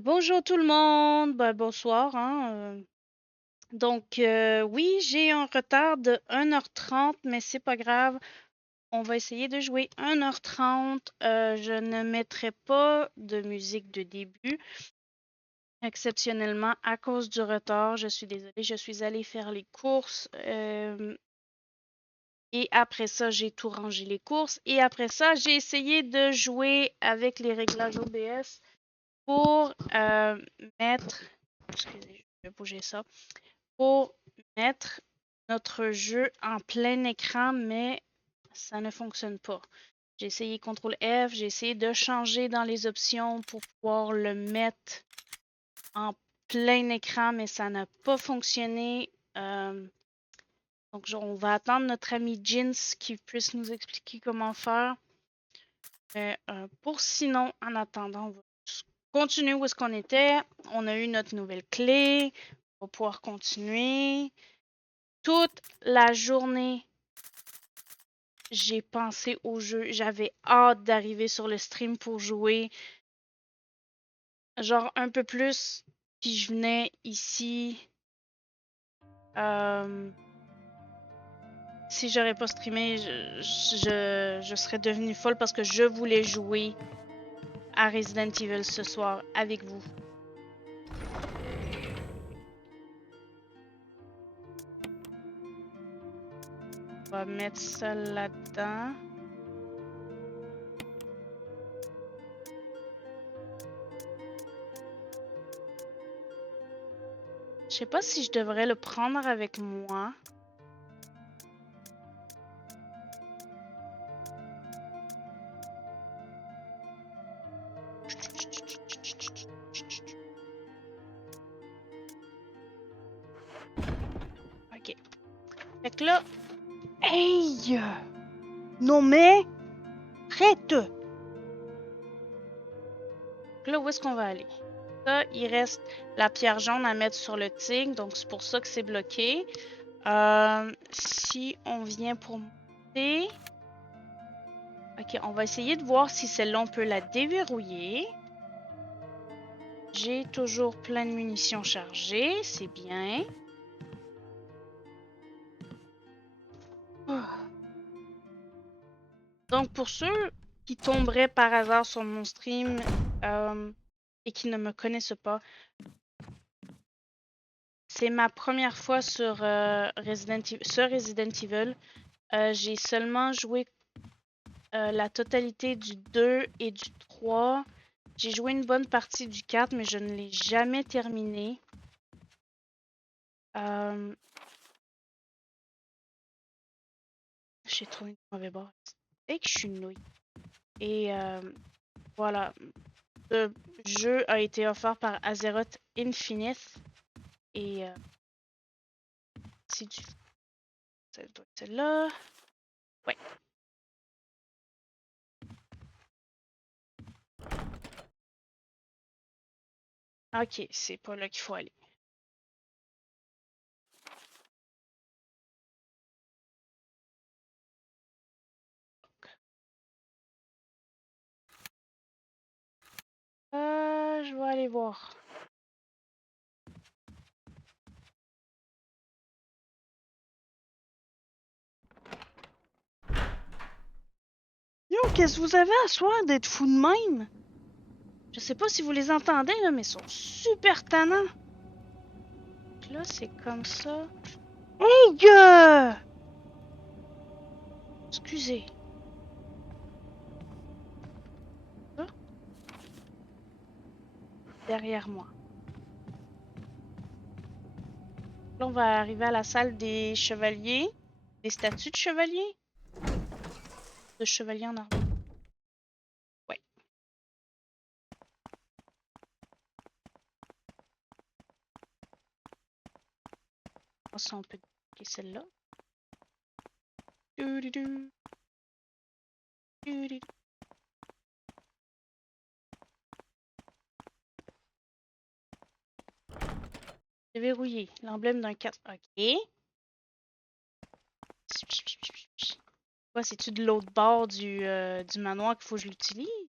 Bonjour tout le monde, bonsoir, hein. Oui, j'ai un retard de 1h30, mais c'est pas grave. On va essayer de jouer 1h30. Je ne mettrai pas de musique de début, exceptionnellement à cause du retard. Je suis désolée, je suis allée faire les courses. Et après ça, j'ai tout rangé les courses. Et après ça, j'ai essayé de jouer avec les réglages OBS pour mettre. Excusez, je vais bouger ça. Pour mettre notre jeu en plein écran, mais ça ne fonctionne pas. J'ai essayé CTRL F, j'ai essayé de changer dans les options pour pouvoir le mettre en plein écran, mais ça n'a pas fonctionné. On va attendre notre ami Jeans qui puisse nous expliquer comment faire. Pour sinon, en attendant, on va continuer où est-ce qu'on était. On a eu notre nouvelle clé. On va pouvoir continuer. Toute la journée, j'ai pensé au jeu. J'avais hâte d'arriver sur le stream pour jouer. Genre un peu plus. Puis je venais ici. Si j'aurais pas streamé, je serais devenue folle parce que je voulais jouer à Resident Evil ce soir avec vous. On va mettre ça là-dedans. Je sais pas si je devrais le prendre avec moi. Ok. Fait que là... Hey! Non mais... Arrête! Là, où est-ce qu'on va aller? Ça, il reste la pierre jaune à mettre sur le tigre, donc c'est pour ça que c'est bloqué. Si on vient pour monter... Ok, on va essayer de voir si celle-là, on peut la déverrouiller. J'ai toujours plein de munitions chargées, c'est bien. Donc, pour ceux qui tomberaient par hasard sur mon stream et qui ne me connaissent pas, c'est ma première fois sur Resident Evil. J'ai seulement joué la totalité du 2 et du 3. J'ai joué une bonne partie du 4, mais je ne l'ai jamais terminé. J'ai trouvé une mauvaise base. Et que je suis nouille. Et voilà. Le jeu a été offert par Azeroth Infinite. Et c'est du... Ça doit être celle-là. Ouais. Ok, c'est pas là qu'il faut aller. Je vais aller voir. Yo, qu'est-ce que vous avez à soir d'être fou de même? Je sais pas si vous les entendez, là, mais ils sont super tannants. Donc là, c'est comme ça. Hey, excusez. Ça? Derrière moi. Là, on va arriver à la salle des chevaliers. Des statues de chevaliers. De chevaliers en armure. Ouais. Ça, on peut débloquer celle-là. C'est verrouillé. L'emblème d'un 4. Ok. Quoi, c'est-tu de l'autre bord du manoir qu'il faut que je l'utilise?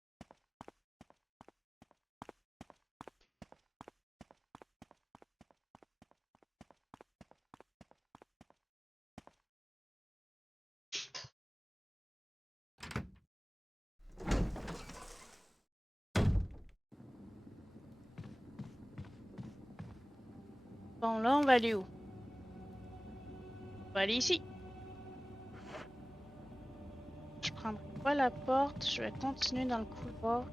Bon, là, on va aller où? On va aller ici. Je prendrai pas la porte. Je vais continuer dans le couloir.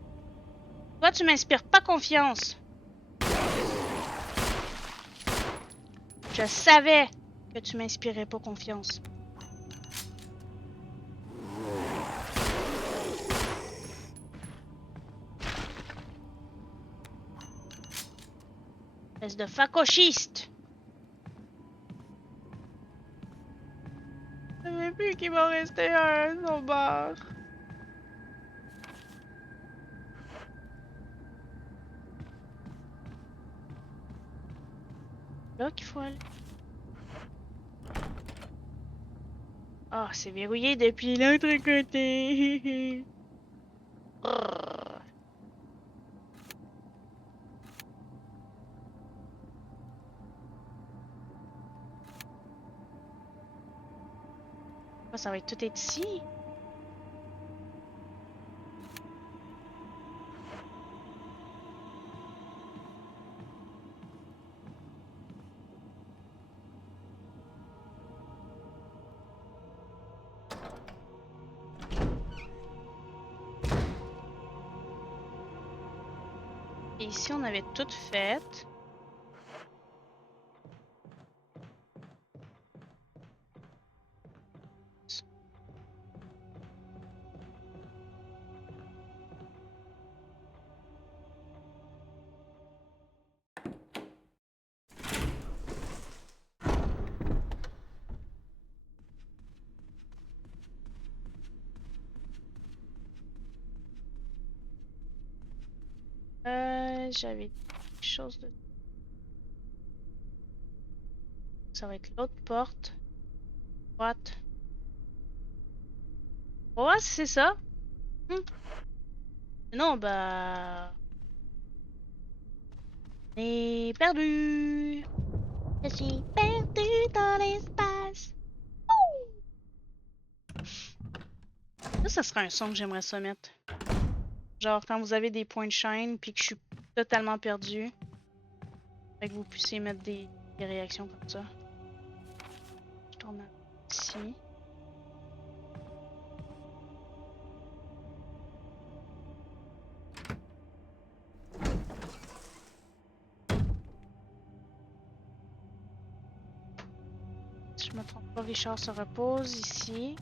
Toi, tu m'inspires pas confiance. Je savais que tu m'inspirais pas confiance. Espèce de facochiste. Je savais plus qu'il m'en restait un au bar. Là qu'il faut aller. Ah, c'est verrouillé depuis l'autre côté. Ah, ça va tout être ici. Et ici, on avait tout fait. J'avais quelque chose de... Ça va être l'autre porte. Droite. Ouais, c'est ça. Non, bah... On est perdu. Je suis perdu dans l'espace. Ça serait un son que j'aimerais ça mettre. Genre quand vous avez des points de chaîne puis que je suis totalement perdu. Fait que vous puissiez mettre des réactions comme ça. Je tourne ici. Si je me trompe pas, Richard se repose ici.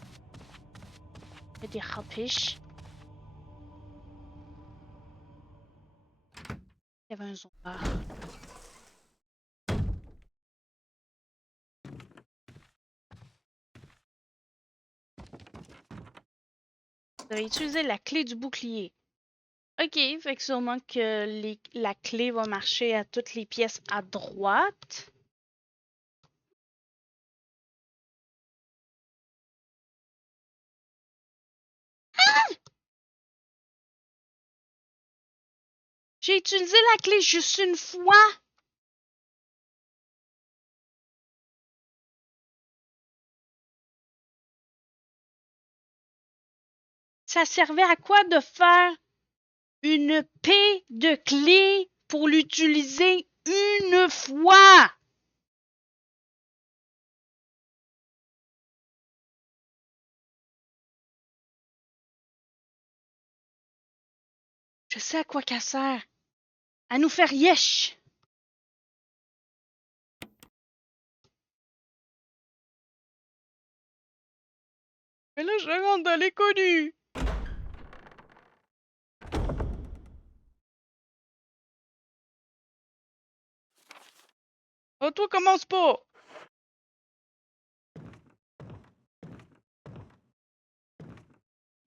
Il y a des rapiches. Il y avait un zombard. Vous avez utilisé la clé du bouclier. Ok, fait que sûrement que la clé va marcher à toutes les pièces à droite. J'ai utilisé la clé juste une fois. Ça servait à quoi de faire une paix de clé pour l'utiliser une fois? Je sais à quoi qu'elle sert. À nous faire yesh. Mais là, je rentre dans l'inconnu. Oh, toi, commence pas.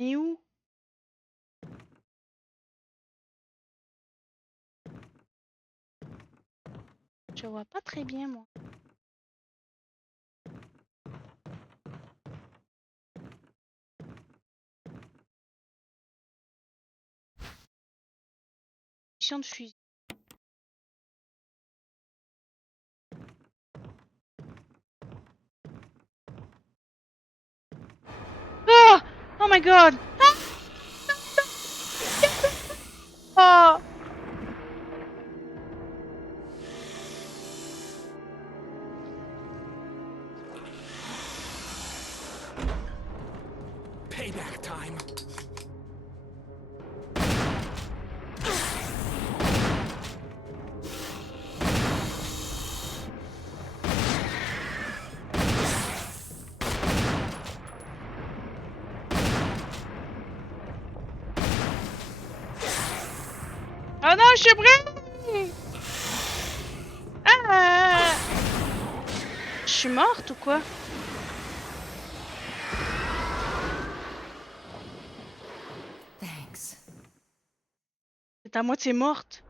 Et où? Je vois pas très bien, moi. Mission de fusil. Ah! Oh my god! Ah! Oh non, je suis prêt! Ah! Je suis morte ou quoi? Thanks. C'est à moitié morte.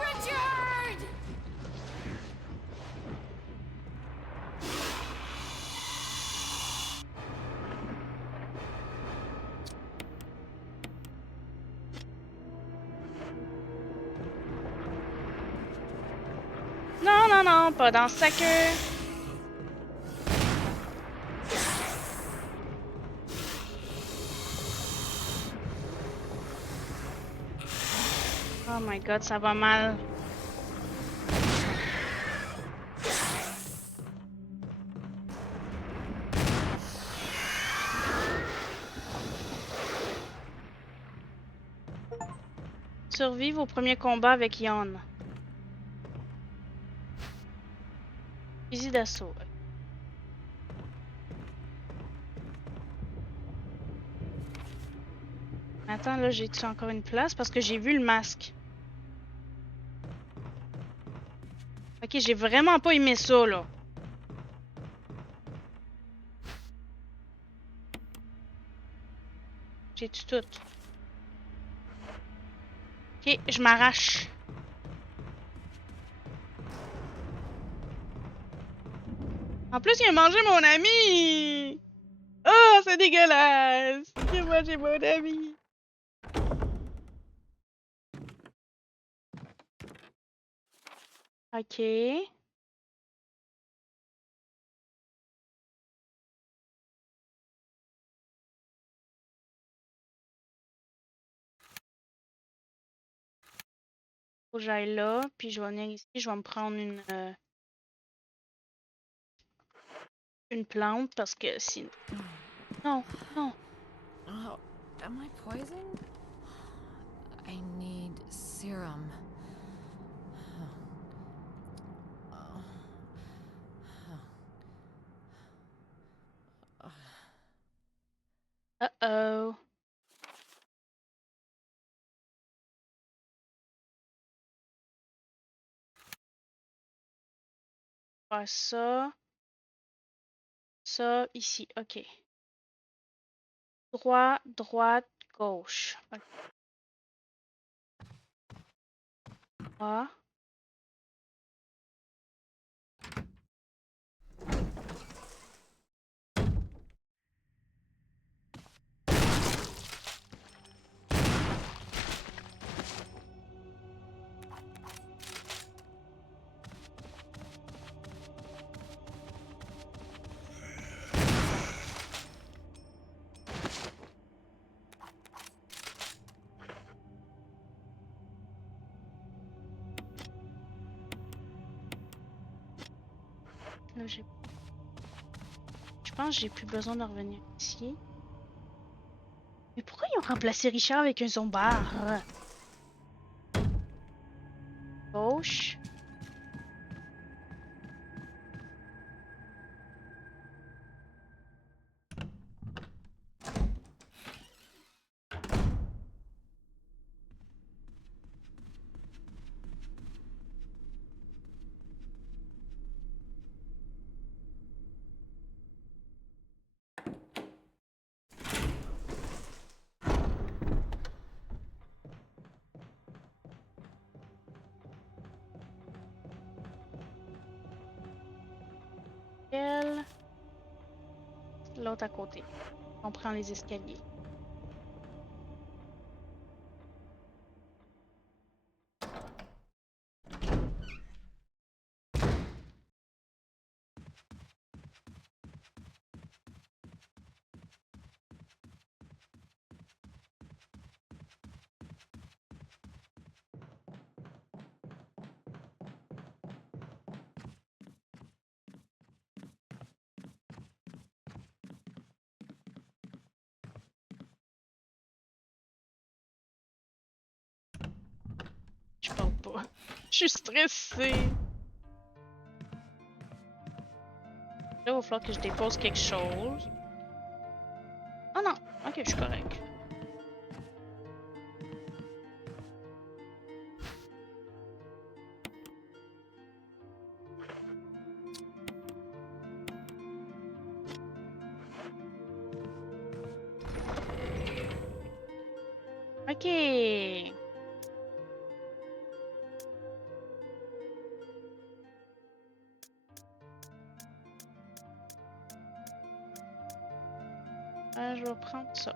Richard! Non, non, non, pas dans ce queue. Oh my god, ça va mal. Survivre au premier combat avec Yon. Fusil d'assaut. Attends, là, j'ai-tu encore une place? Parce que j'ai vu le masque. Ok, j'ai vraiment pas aimé ça, là. J'ai-tu tout? Ok, je m'arrache. En plus, il a mangé mon ami! Oh, c'est dégueulasse! Il a mangé mon ami! Ok. Faut que j'aille là, puis je vais venir ici, je vais me prendre une plante parce que sinon... Non, non. Oh, am I poisoned? I need serum. Uh-oh. Faire ça. Ça, ici. Ok. Droit, droite, gauche. Ok. Droit. Là, je pense que j'ai plus besoin de revenir ici. Mais pourquoi ils ont remplacé Richard avec un zombard? Gauche. Elle. L'autre à côté. On prend les escaliers. Je parle pas. Je suis stressée. Là, il va falloir que je dépose quelque chose. Ah non! Ok, je suis correct. Ok! Je vais prendre ça.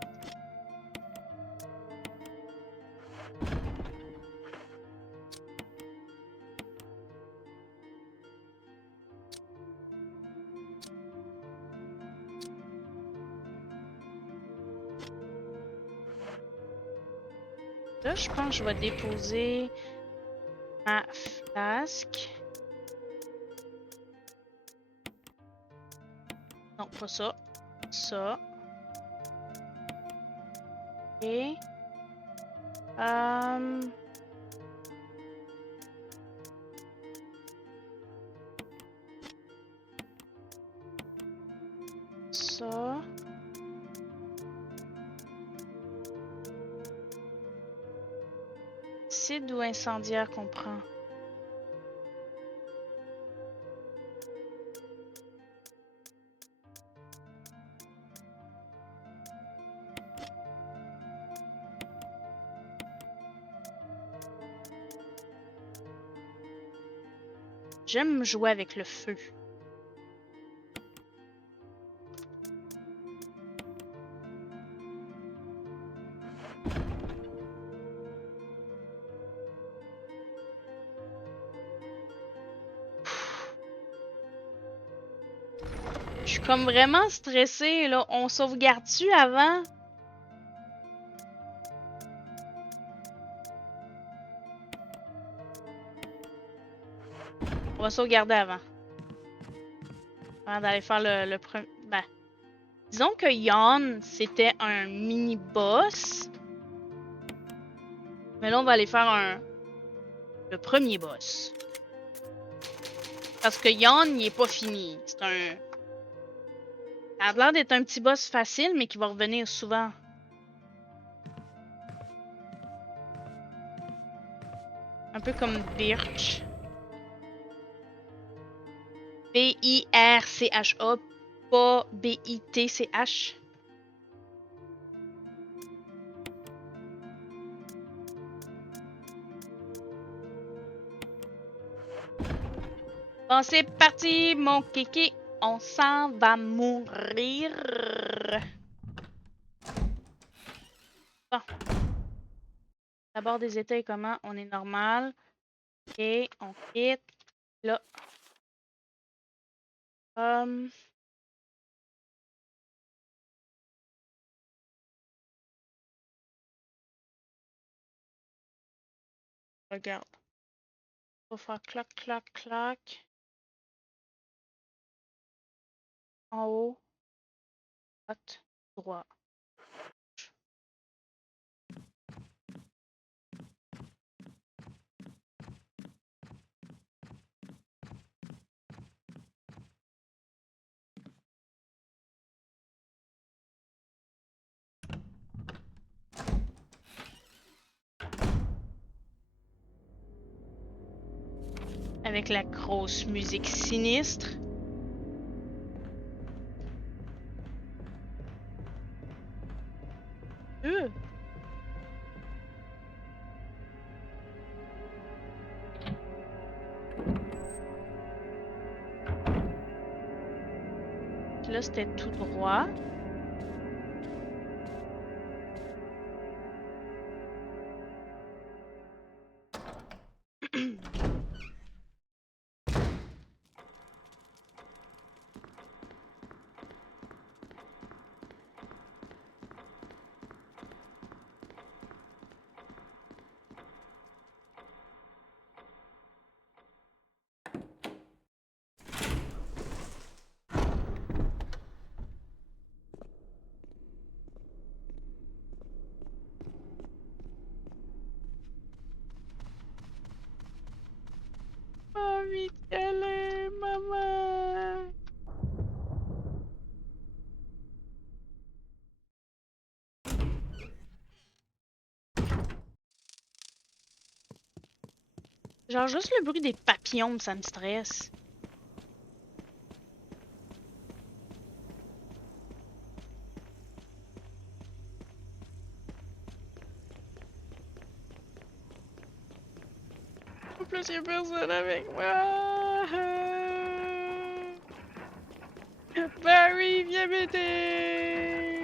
Là, je pense que je vais déposer ma flasque. Non, pas ça. Ça. Et... ça. C'est d'où incendiaire qu'on prend. J'aime jouer avec le feu. Je suis comme vraiment stressée, là. On sauvegarde-tu avant? On va sauvegarder avant. Avant d'aller faire le premier... Ben... Disons que Yawn, c'était un mini-boss. Mais là, on va aller faire le premier boss. Parce que Yawn, il est pas fini. C'est un... Ça a l'air d'être un petit boss facile, mais qui va revenir souvent. Un peu comme Birch. B-I-R-C-H-A, pas B-I-T-C-H. Bon, c'est parti, mon kiki. On s'en va mourir. Bon. D'abord des états et comment on est normal. Et on quitte. Là. Regarde. On va faire clac, clac, clac. En haut. Droite. Droit. Avec la grosse musique sinistre. Là, c'était tout droit. Genre, juste le bruit des papillons, ça me stresse. En plus, il y a personne avec moi. Barry, viens m'aider.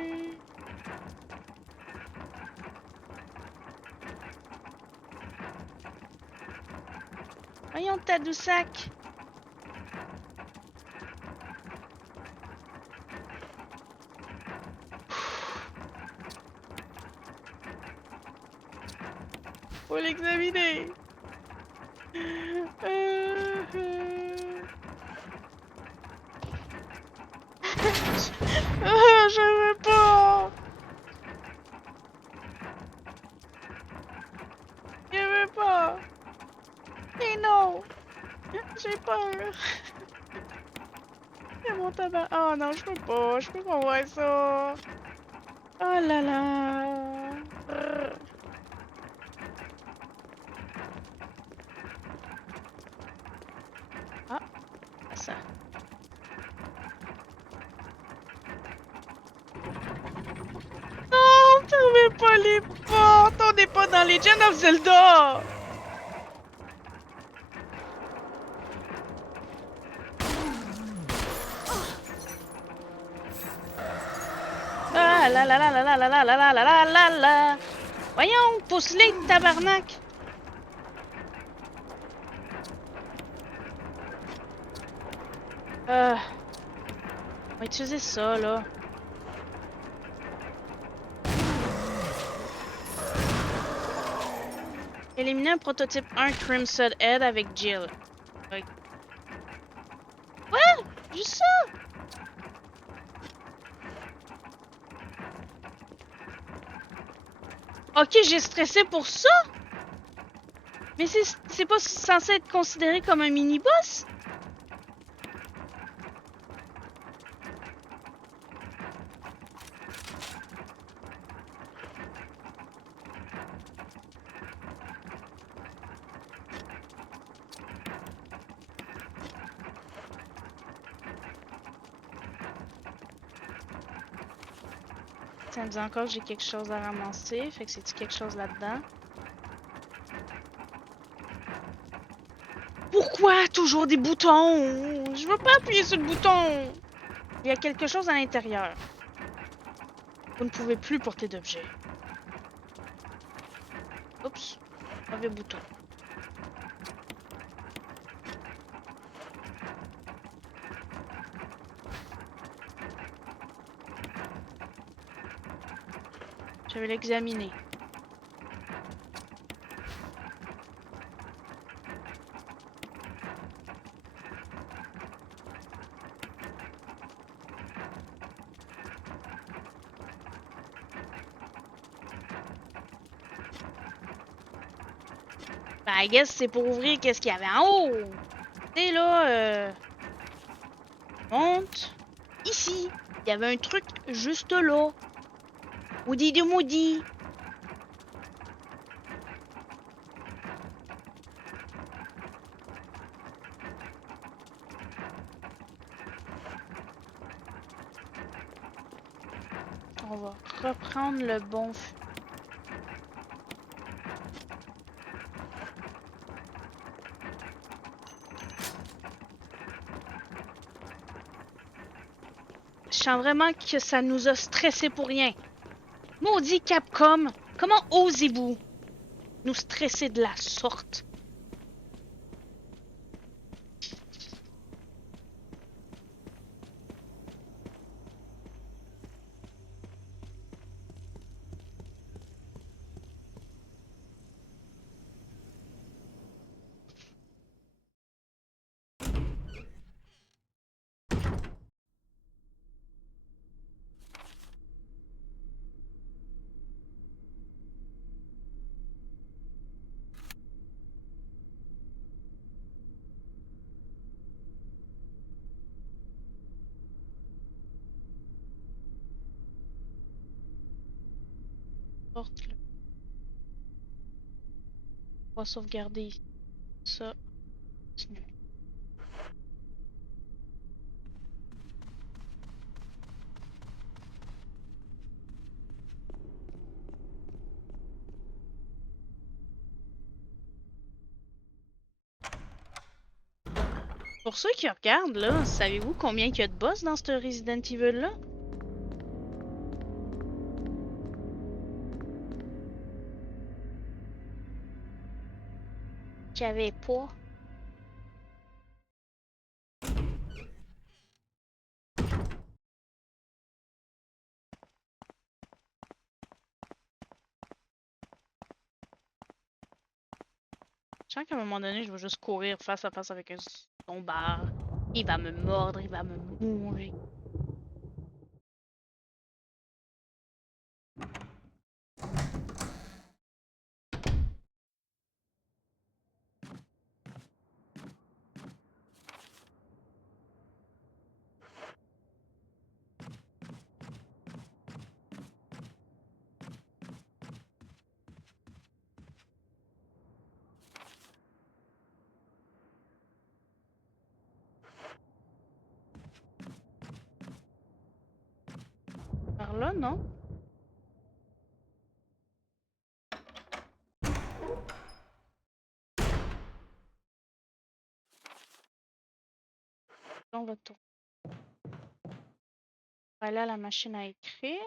Voyons, Tadoussac. Faut l'examiner. Je veux pas. Je veux pas. Et non. J'ai peur. C'est mon tabac. Oh non, je peux pas. Je peux pas voir ça. Oh là là. Ah, ça. Non, fermez pas les portes. On n'est pas dans Legend of Zelda. Ah là là là là là là là là là là là là. Voyons, pousse-les, tabarnak. On va utiliser ça, là. Éliminer un prototype 1 Crimson Head avec Jill. Ouais. What? Juste ça? Ok, j'ai stressé pour ça? Mais c'est pas censé être considéré comme un mini-boss? Ça me dit encore que j'ai quelque chose à ramasser. Fait que c'est-tu quelque chose là-dedans? Pourquoi toujours des boutons? Je veux pas appuyer sur le bouton. Il y a quelque chose à l'intérieur. Vous ne pouvez plus porter d'objet. Oups. Mauvais bouton. Je vais l'examiner. Ben, I guess c'est pour ouvrir qu'est-ce qu'il y avait en haut. Tu sais, là, monte. Ici. Il y avait un truc juste là. Maudit de maudit. On va reprendre le bon... Je sens vraiment que ça nous a stressé pour rien. Maudit Capcom, comment osez-vous nous stresser de la sorte? On va sauvegarder ici. Ça. Pour ceux qui regardent, là, savez-vous combien il y a de boss dans ce Resident Evil-là? Qu'il y avait pas. Je sens qu'à un moment donné, je vais juste courir face à face avec un zombard. Il va me mordre, il va me manger. Par là, non? Là, on va tourner. On va aller à la machine à écrire.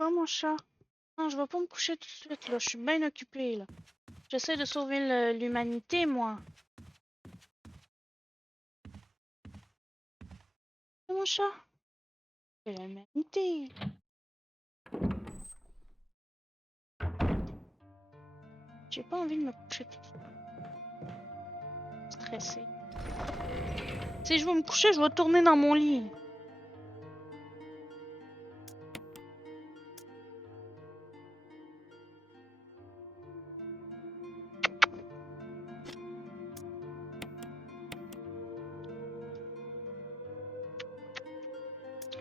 Oh, mon chat. Non, je vais pas me coucher tout de suite, là. Je suis bien occupée, là. J'essaie de sauver l'humanité, moi. Oh, mon chat. C'est l'humanité. J'ai pas envie de me coucher tout de suite. Stressée. Si je veux me coucher, je vais tourner dans mon lit.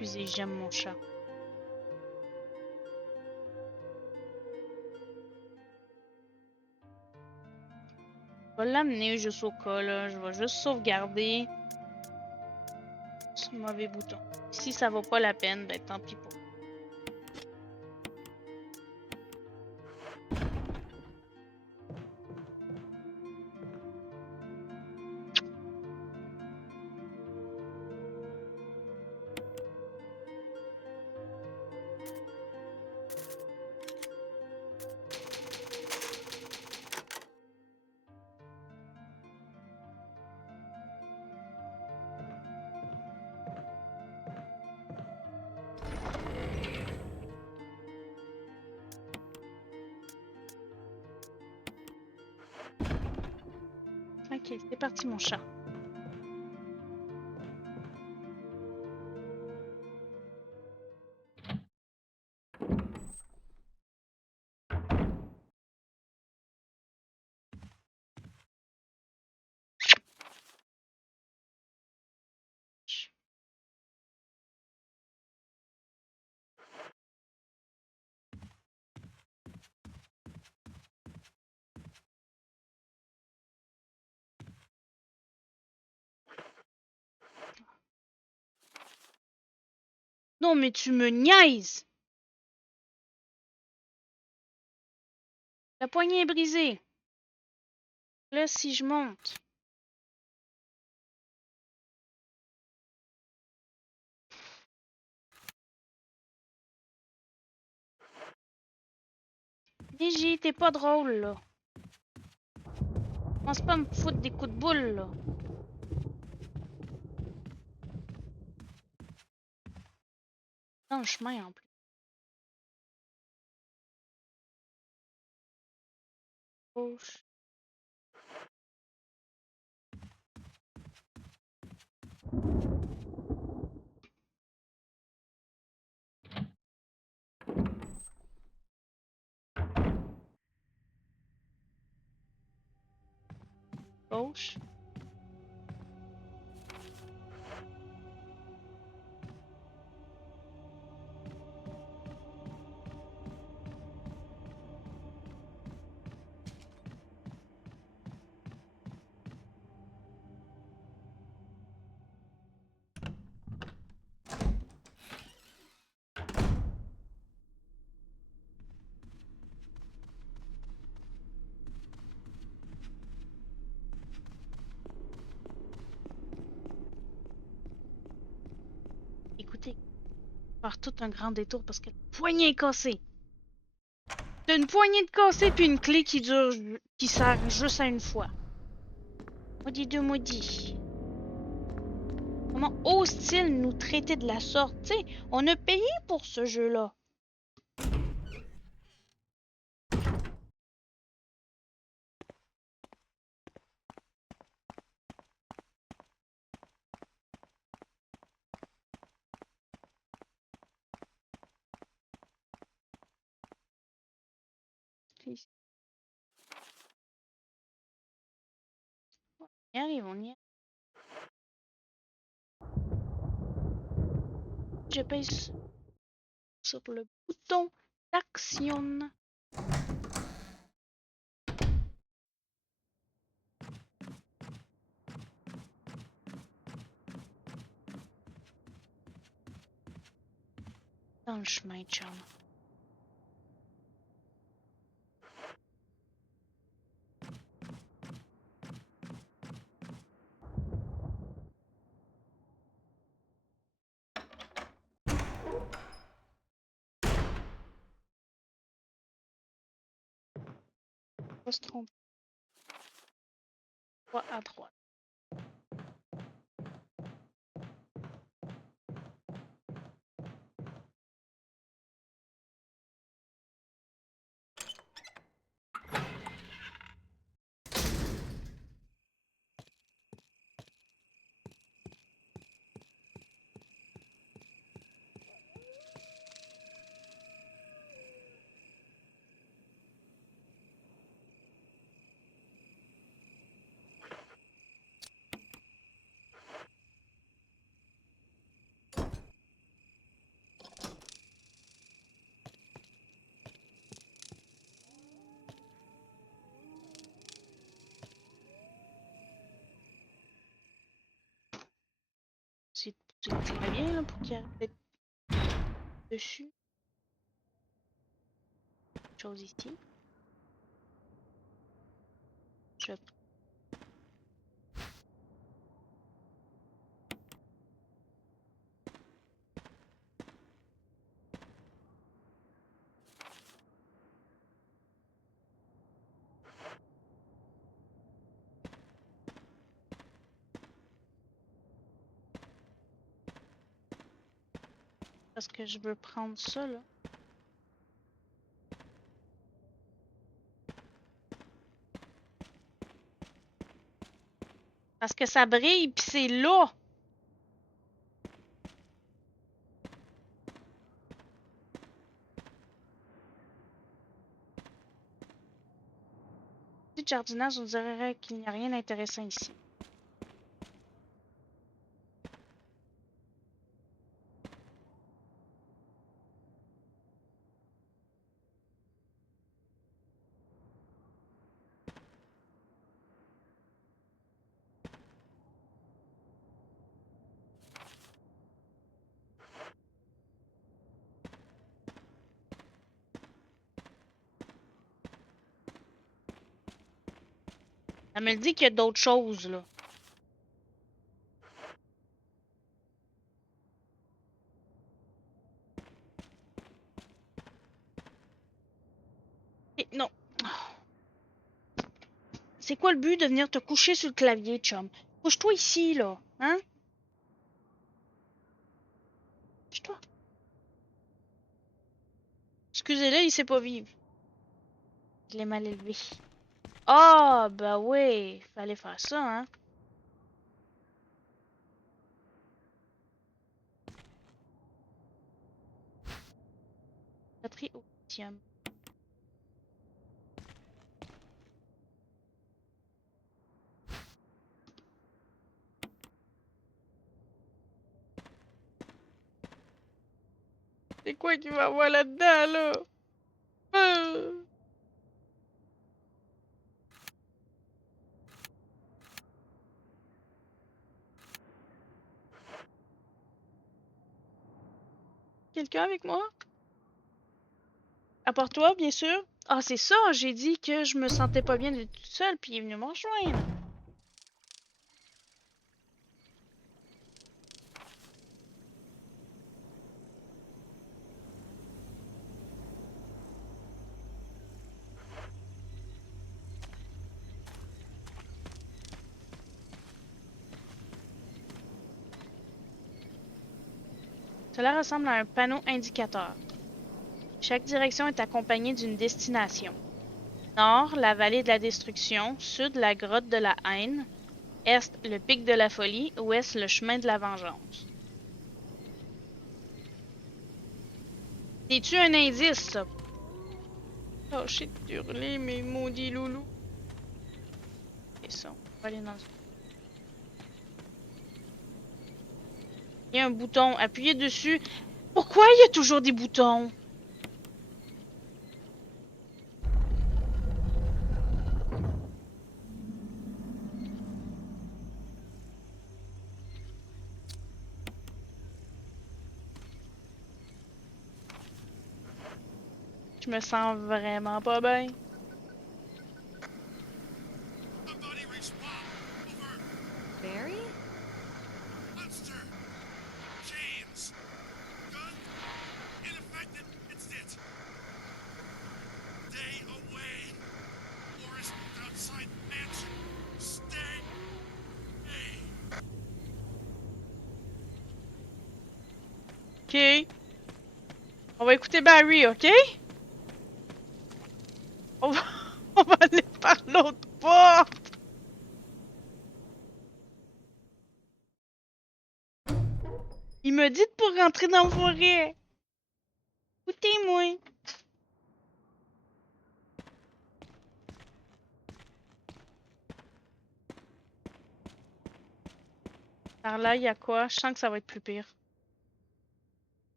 Excusez, j'aime mon chat. Je vais l'amener juste au cas, là. Je vais juste sauvegarder. C'est un mauvais bouton. Si ça vaut pas la peine, ben tant pis pour. Ok, c'est parti mon chat. Non mais tu me niaises! La poignée est brisée. Là si je monte. Niji, t'es pas drôle là. Commence pas à me foutre des coups de boule là. Dans le chemin en plus. Gauche. Gauche. Faire tout un grand détour parce que la poignée est cassée. T'as une poignée de cassée puis une clé qui dure, qui sert juste à une fois. Maudit de maudit. Comment ose-t-il nous traiter de la sorte? Tu sais, on a payé pour ce jeu-là. On y arrive, on y arrive. Je pèse sur le bouton d'action. Dans le chemin, chum. Pas se tromper. Pas à droite. C'est très bien là, pour qu'il arrête dessus. Chose ici. Je... Parce que je veux prendre ça là. Parce que ça brille pis c'est là. Du jardinage, on dirait qu'il n'y a rien d'intéressant ici. Ça me dit qu'il y a d'autres choses là. Et non. C'est quoi le but de venir te coucher sur le clavier, chum? Couche-toi ici, là. Hein? Couche-toi. Excusez-le, il sait pas vivre. Il est mal élevé. Ah, bah ouais. Fallait faire ça, hein? Batterie au lithium. C'est quoi qu'il va avoir là-dedans, là? Quelqu'un avec moi? À part toi, bien sûr. Ah, c'est ça, j'ai dit que je me sentais pas bien d'être toute seule, puis il est venu me rejoindre. Cela ressemble à un panneau indicateur. Chaque direction est accompagnée d'une destination. Nord, la vallée de la destruction. Sud, la grotte de la haine. Est, le pic de la folie. Ouest, le chemin de la vengeance. C'est-tu un indice, ça? Oh, je sais hurler, mes maudits loulous. C'est ça. On va aller dans... Il y a un bouton. Appuyez dessus. Pourquoi il y a toujours des boutons? Je me sens vraiment pas bien. Barry? Monster! James! Gun? Ineffective! It's it! Stay away! Forest outside mansion! Stay! Hey! Ok. On va écouter Barry, ok? On va, on va aller par l'autre porte. Il me dit de pas rentrer dans la forêt. Écoutez-moi. Par là, il y a quoi? Je sens que ça va être plus pire.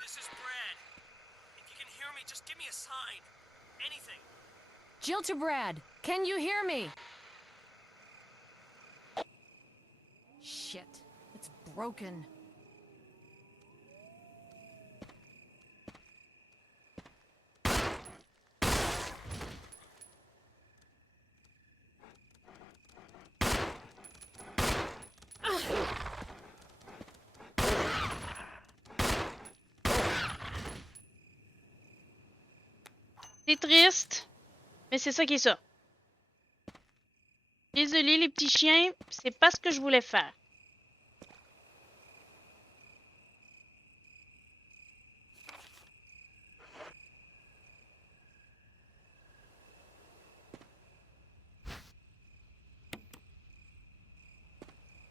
This is Brad. If you can hear me, just give me a sign. Anything. Jill to Brad. Can you hear me? Shit. It's broken. C'est triste, mais c'est ça qui est ça. Désolé les petits chiens, c'est pas ce que je voulais faire.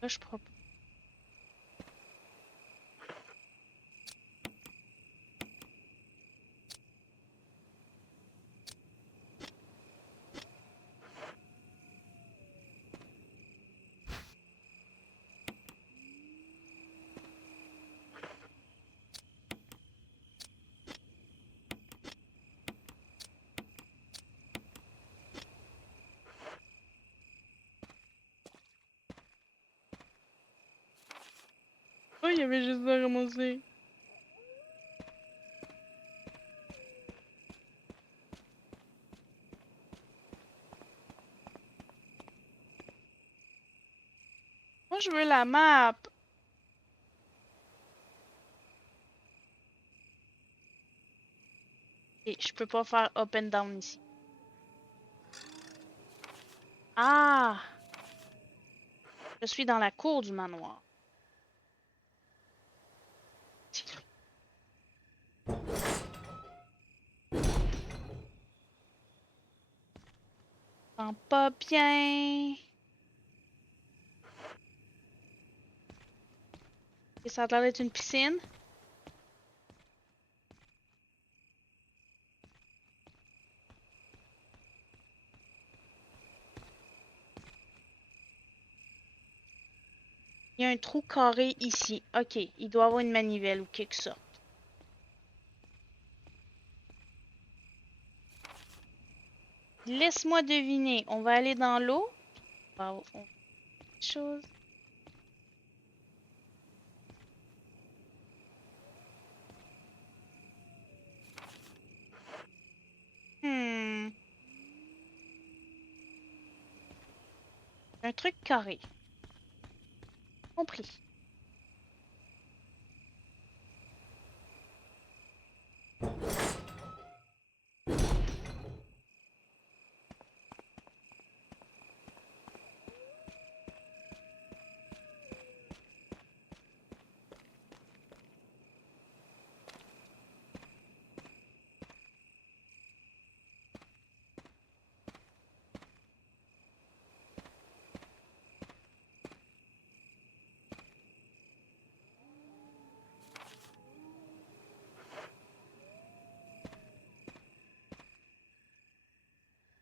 Là, je propose. Oh, il y avait juste à ramasser. Moi, je veux la map. Et je peux pas faire up and down ici. Ah! Je suis dans la cour du manoir. Sens pas bien. Et ça a l'air d'être une piscine. Il y a un trou carré ici. Ok, il doit y avoir une manivelle ou quelque sorte. Laisse-moi deviner. On va aller dans l'eau. On va chose. Un truc carré. Compris.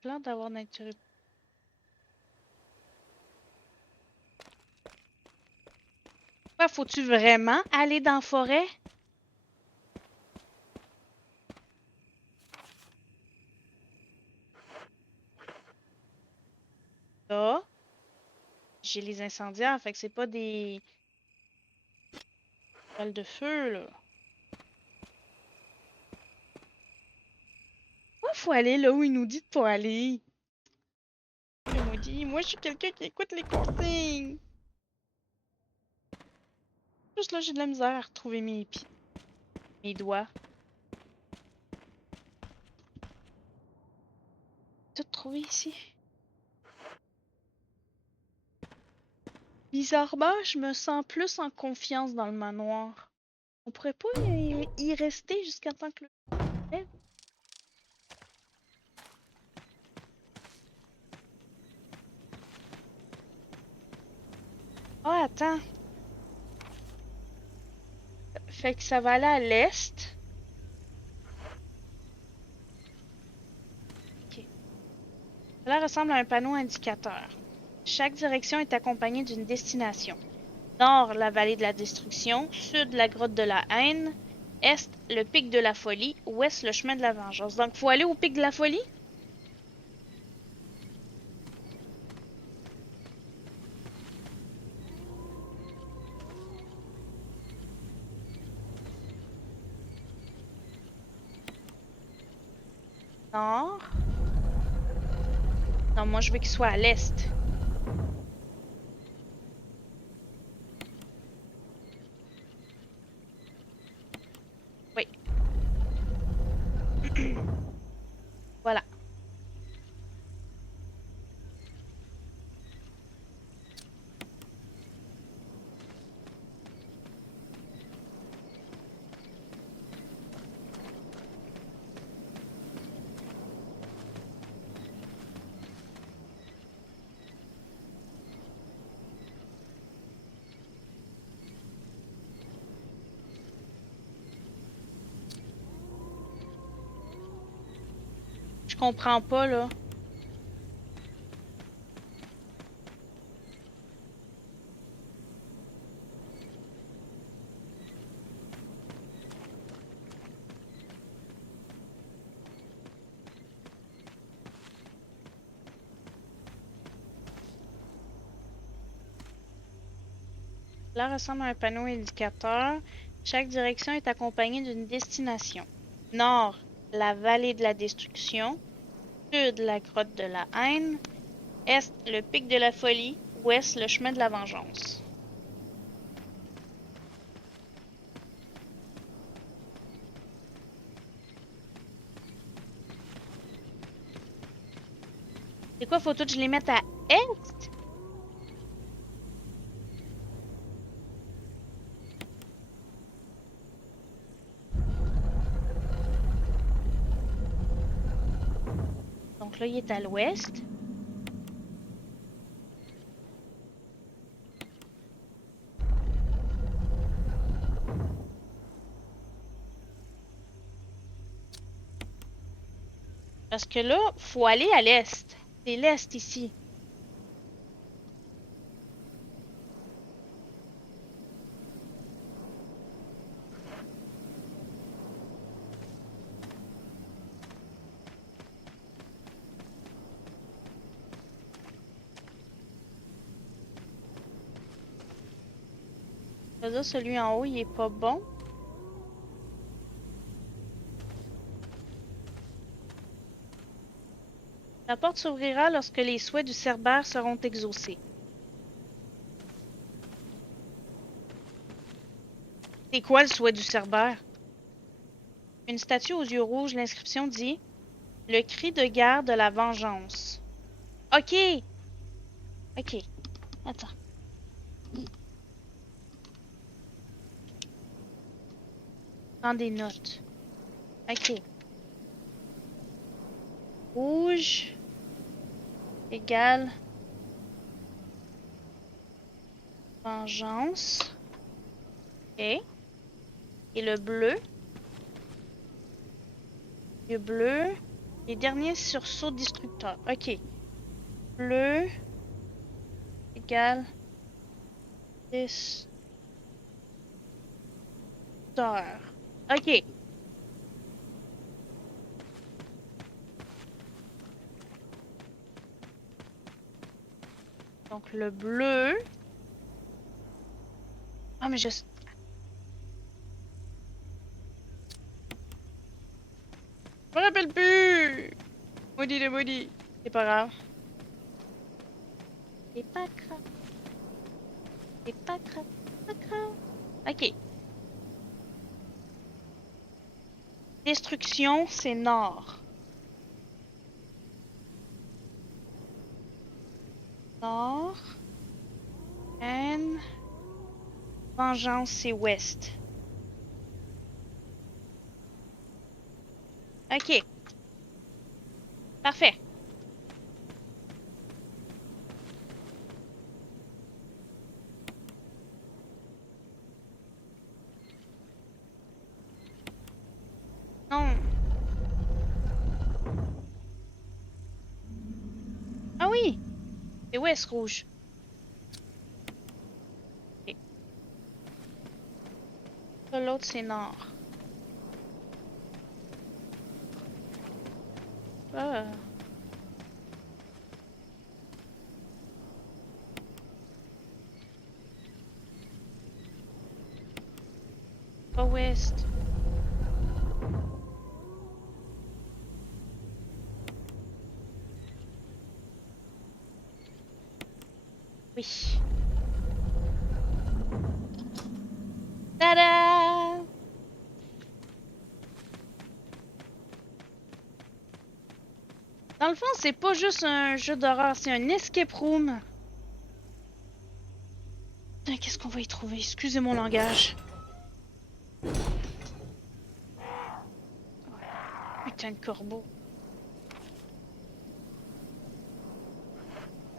L'air d'avoir d'interruption. Pourquoi faut-tu vraiment aller dans la forêt? Là, j'ai les incendiaires, fait que c'est pas des balles de feu, là. Pourquoi faut aller là où il nous dit de pas aller? Il m'a dit, moi je suis quelqu'un qui écoute les consignes. Juste là, j'ai de la misère à retrouver mes pieds, mes doigts. Tout trouvé ici. Bizarrement, je me sens plus en confiance dans le manoir. On pourrait pas y rester jusqu'à temps que le lève? Ah, attends. Fait que ça va aller à l'est. Ok. Cela ressemble à un panneau indicateur. Chaque direction est accompagnée d'une destination. Nord, la vallée de la destruction. Sud, la grotte de la haine. Est, le pic de la folie. Ouest, le chemin de la vengeance. Donc, faut aller au pic de la folie? Nord. Non, moi, je veux qu'il soit à l'est. Oui. Voilà. Je comprends pas, là. Là ressemble à un panneau indicateur. Chaque direction est accompagnée d'une destination. Nord, la vallée de la destruction. Sud, la grotte de la haine. Est, le pic de la folie. Ouest, le chemin de la vengeance. C'est quoi, faut tout que je les mette à Est? Donc là, il est à l'ouest. Parce que là, faut aller à l'est. C'est l'est ici. Là, celui en haut, il est pas bon. La porte s'ouvrira lorsque les souhaits du Cerbère seront exaucés. C'est quoi le souhait du Cerbère? Une statue aux yeux rouges, l'inscription dit le cri de guerre de la vengeance. Ok! Ok. Attends. Prends des notes. Ok. Rouge égale vengeance. Ok. Et le bleu. Le bleu. Les derniers sursauts destructeurs. Ok. Bleu égale destructeur. Ok. Donc le bleu. Ah mais je me rappelle plus. Maudit le maudit. C'est pas grave. C'est pas grave. C'est pas grave. C'est pas grave. Ok. Destruction, c'est nord. Nord. And vengeance, c'est ouest. Ok. Parfait. Non. Ah oui. C'est ouest rouge. Ok. L'autre, c'est nord. Ah. Pas ouest. Oui. Tada! Dans le fond, c'est pas juste un jeu d'horreur, c'est un escape room. Putain, qu'est-ce qu'on va y trouver? Excusez mon langage. Putain de corbeau.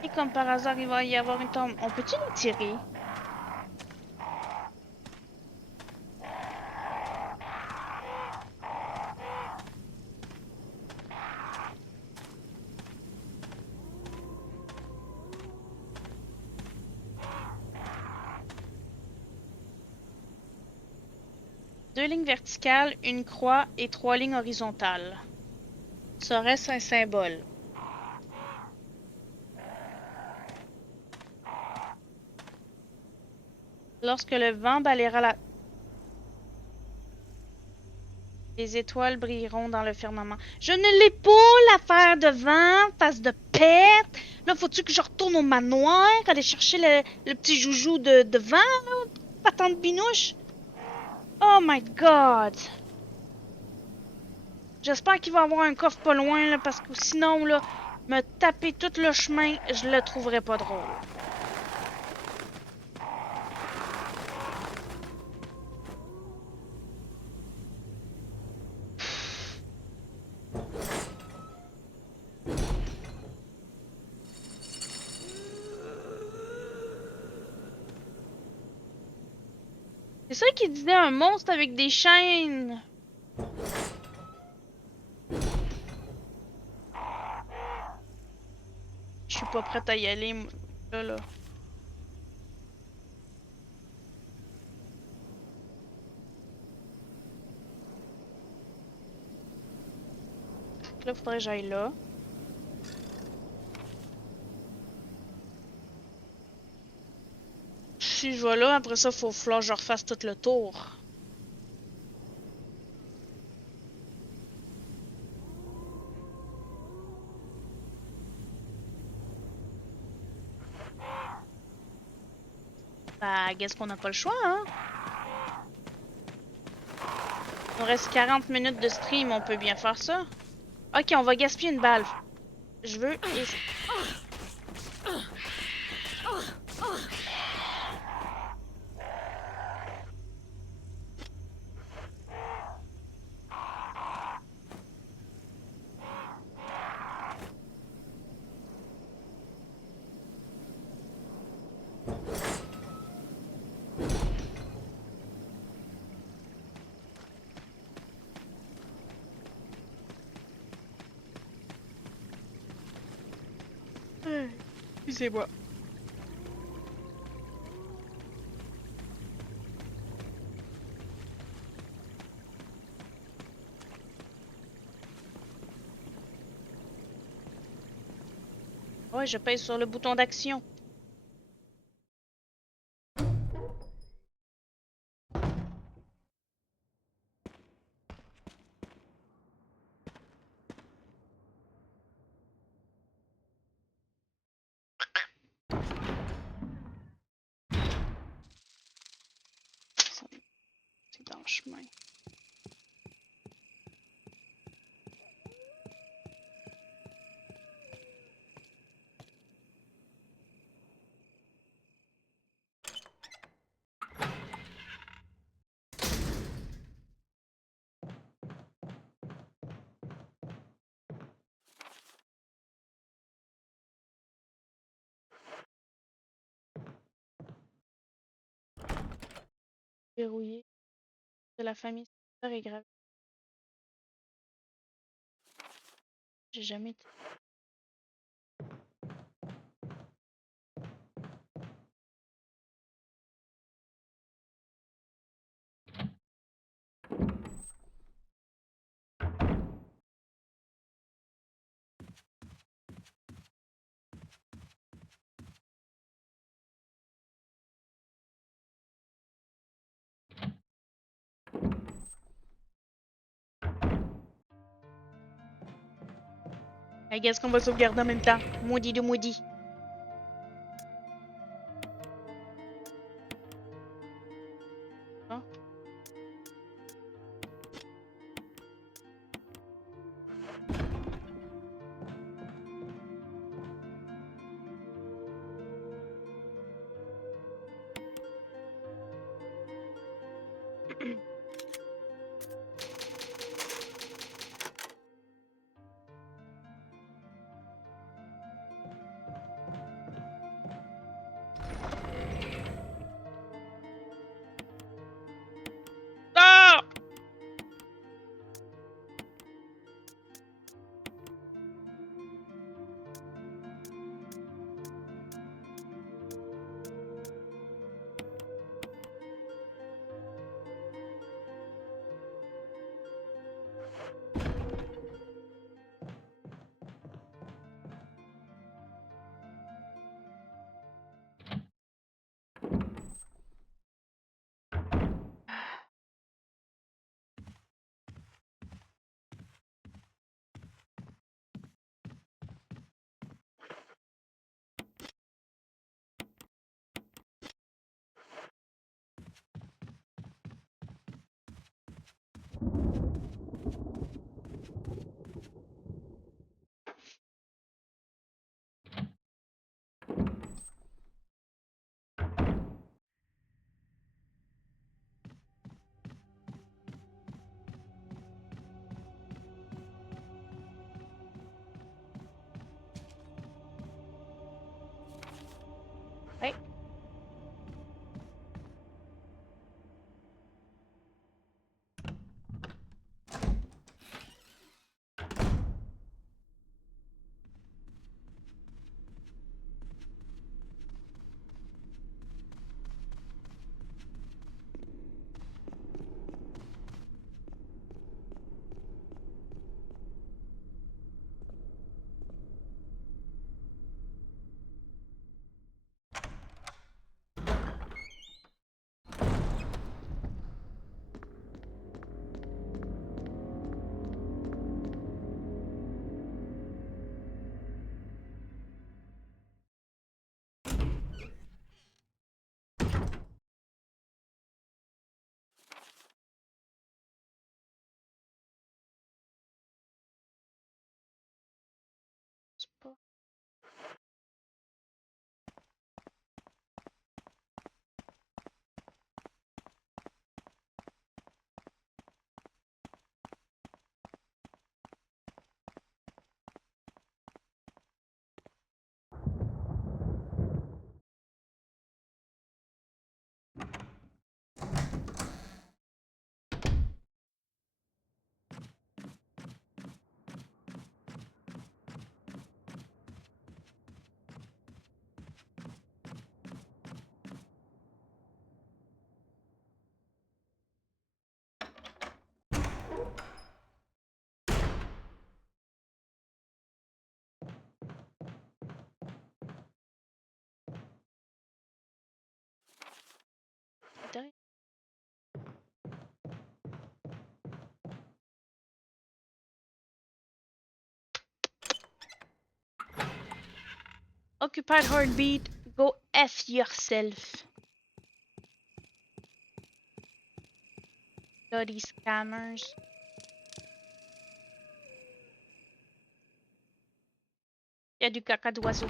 Et comme par hasard, il va y avoir une tombe. On peut-tu les tirer? Deux lignes verticales, une croix et trois lignes horizontales. Serait-ce un symbole? Lorsque le vent balayera la... Les étoiles brilleront dans le firmament. Je ne l'ai pas, l'affaire de vent, face de pète. Là, faut-tu que je retourne au manoir, aller chercher le petit joujou de vent, là? Patente binouche? Oh my god! J'espère qu'il va y avoir un coffre pas loin, là, parce que sinon, là, me taper tout le chemin, je le trouverais pas drôle. C'est ça qu'il disait, un monstre avec des chaînes. Je suis pas prête à y aller, là. Là, faudrait que j'aille là. Si je vais là, après ça, faut falloir que je refasse tout le tour. Bah, qu'est-ce qu'on n'a pas le choix, hein? Il nous reste 40 minutes de stream, on peut bien faire ça. Ok, on va gaspiller une balle. Je veux... Excusez-moi. Ouais, je pèse sur le bouton d'action. C'est dans le chemin. Verrouillé. De la famille Spencer est grave. J'ai jamais été. I guess qu'on va sauvegarder en même temps. Maudit de maudit. Ah. pense pas. Derrière. Occupied heartbeat, go F yourself. Bloody scammers. Il y a du caca d'oiseau.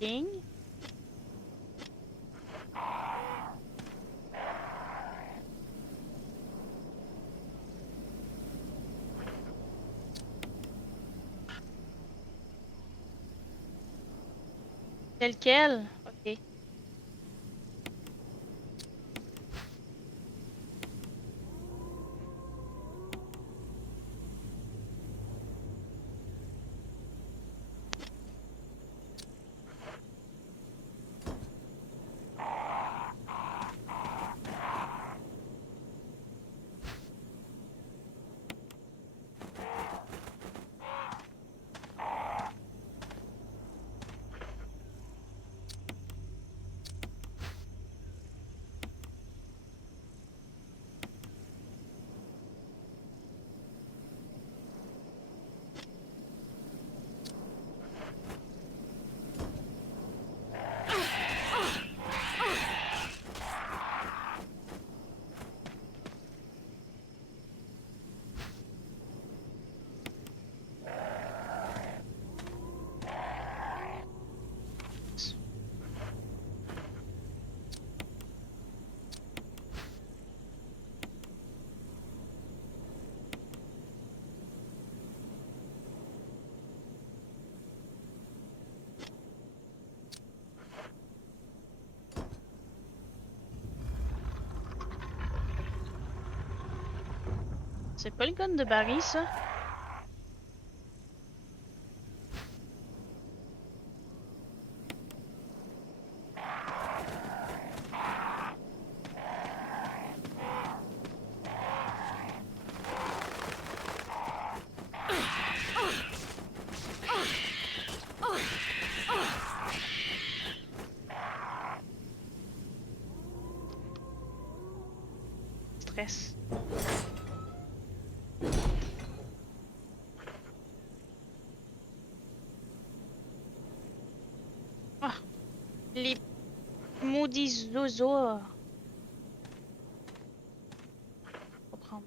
King. C'est lequel? Ok. C'est pas le gun de Barry, ça? Stress. Ah, les Maudit zozo. On va prendre.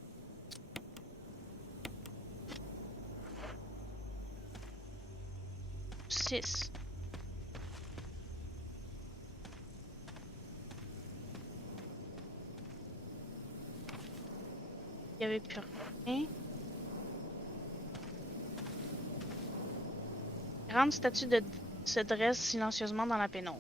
Six. Il n'y avait plus rien. Grande statue se dresse silencieusement dans la pénombre.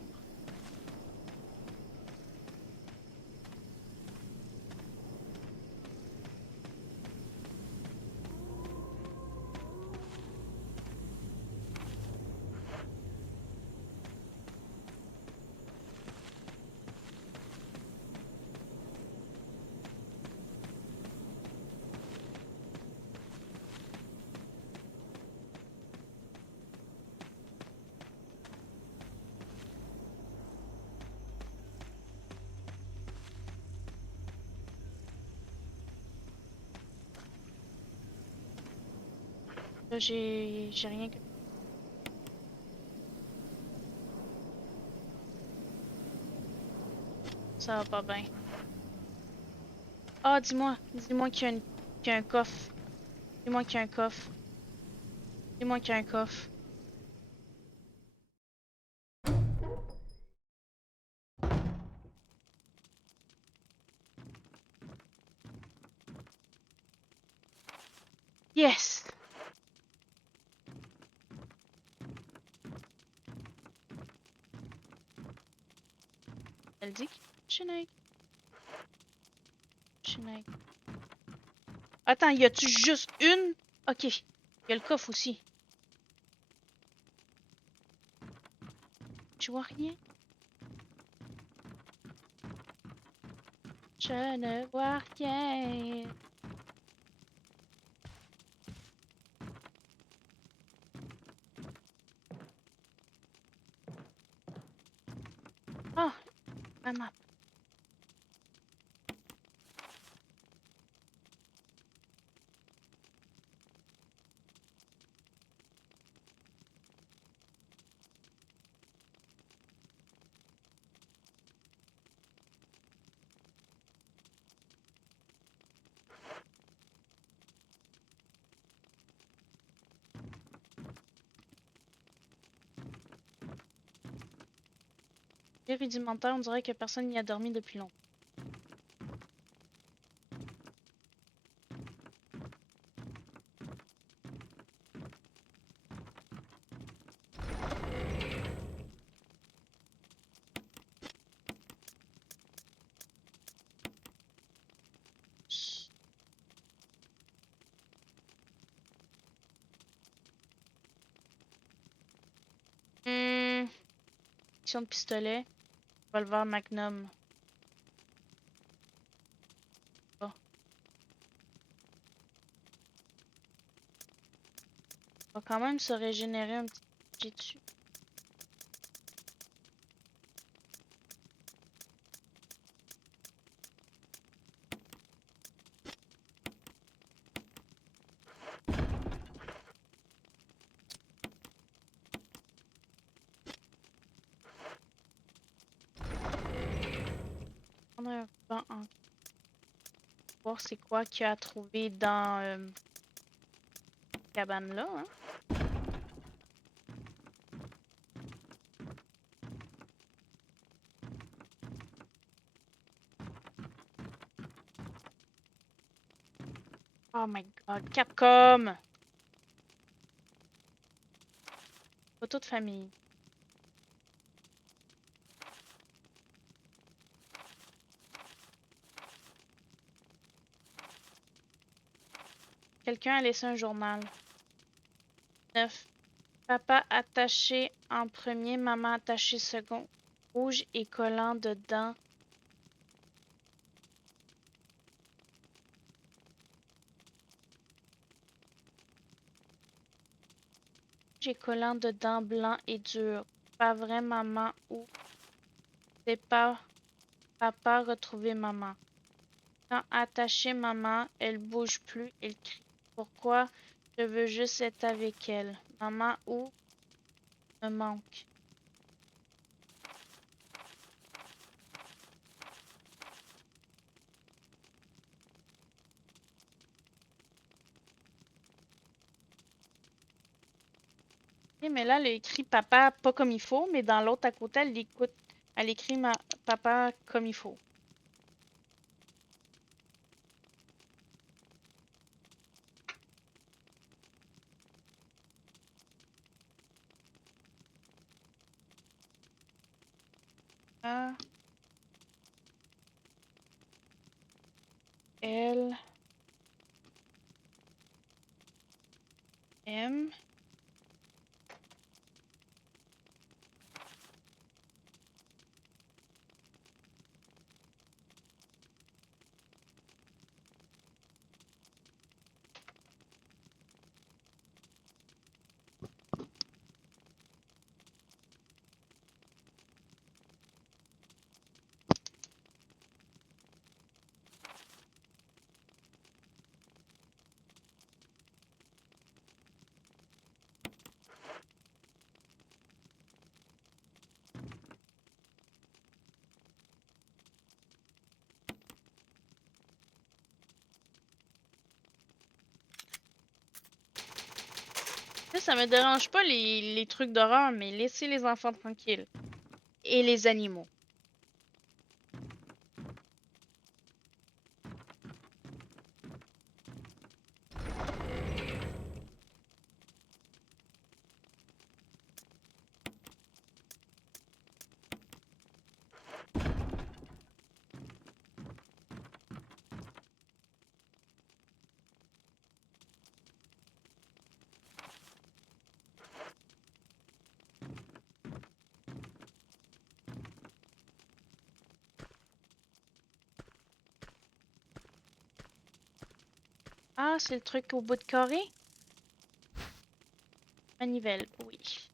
Là, j'ai rien que... Ça va pas bien. Ah, dis-moi qu'il y a un coffre. Dis-moi qu'il y a un coffre. Dis-moi qu'il y a un coffre. Yes! Elle dit Cheneg. Cheneg. Attends, y a-tu juste une? Ok. Y a le coffre aussi. Tu vois rien? Je ne vois rien. Ah, la map. Les rudimentaires, on dirait que personne n'y a dormi depuis longtemps. Mission de pistolet. Revolver Magnum. Oh. On va quand même se régénérer un petit peu dessus. Prendre un banc en... Voir c'est quoi qu'il y a à trouver dans cette cabane là, hein. Oh my god, Capcom! Photo de famille. Quelqu'un a laissé un journal. 9. Papa attaché en premier, maman attachée second. Rouge et collant dedans. Rouge et collant dedans, blanc et dur. Pas vrai, maman, ou c'est pas papa retrouver maman. Quand attacher maman, elle bouge plus, elle crie. Pourquoi? Je veux juste être avec elle. Maman, où me manque. mais là, elle a écrit papa pas comme il faut, mais dans l'autre à côté, elle écrit papa comme il faut. A L M Là, ça me dérange pas les trucs d'horreur, mais laissez les enfants tranquilles. Et les animaux. Ah, c'est le truc au bout de carré? Manivelle, oui.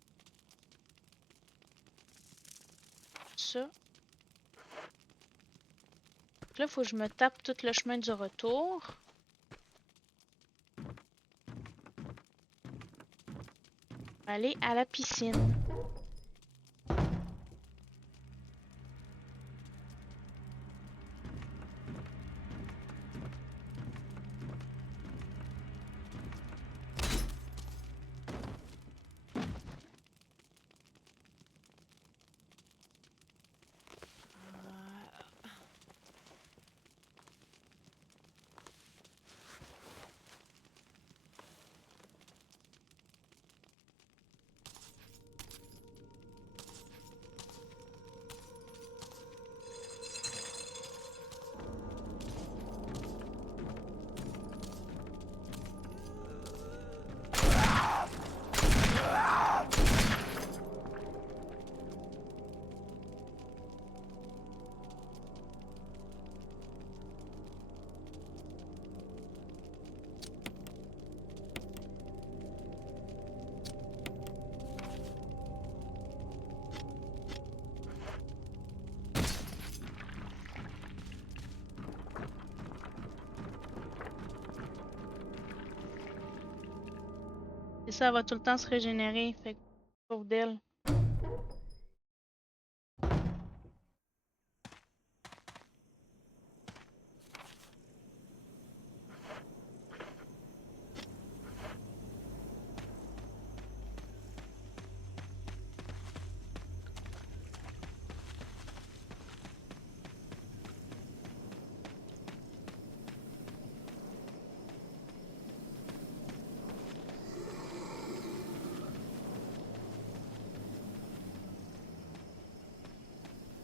Ça. Donc là, faut que je me tape tout le chemin du retour. Aller à la piscine. Et ça va tout le temps se régénérer. Fait que pauvre d'elle.